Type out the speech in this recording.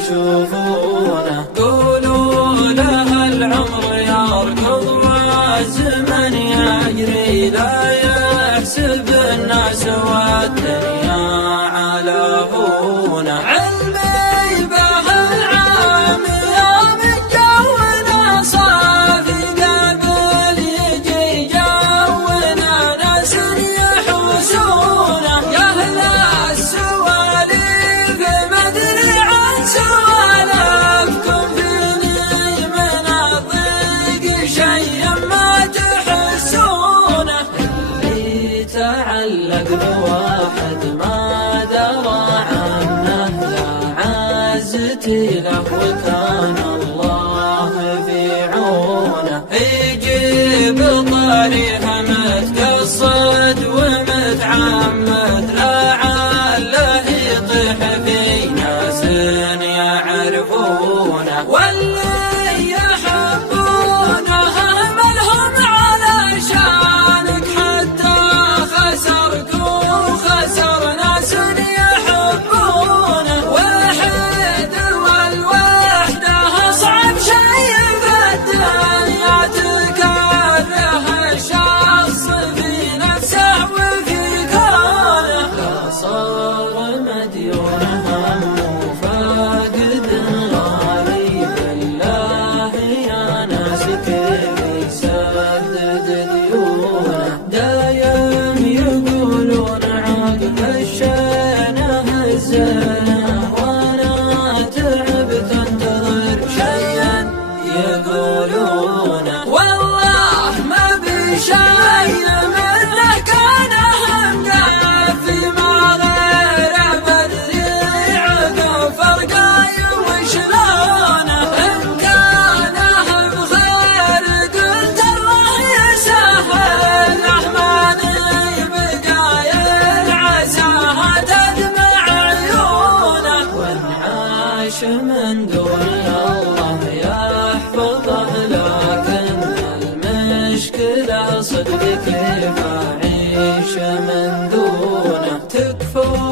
يشوفونه. قولوا له العمر يركض والزمن يجري، لا يحسب الناس والدنيا على هونه. علمي به العام يوم جونا صافي، قبل يجي جونا ناس يحوسونه. يا أهل السواليف ما أدري عن سوالفكم، فيني من الضيق شيء ما تحسونه. اللي تعلق بواحد ما درى عنه، يا عزتي له وكان الله في عونه. يجيب طريقه متقصد ومتعمد، لعله يطيح في ناس يعرفونه. واللي يحبونه ملهم على شانك، حتى خسرك وخسر ناس يحبونه. وحيد والوحدة أصعب شيء في الدنيا، تكره الشخص في نفسه وفي كونه. لا صار مديون هم وفاقد غالي، بالله يا ناس كيف يسدد ديونه. دايم يقولون عقب الشينه الزينه، وانا تعبت انتظر شيئا يقولونه. والله ما بشيء منه كان مقفي، ما غيره بدري عقب فرقاي وشلونه. إن كان بخير قلت الله يسهل، رحماني بقايل عساها تدمع عيونه. وإن عاش من دون الله يحفظه، لكن المشكلة صدق كيف أعيش من دونه. تكفون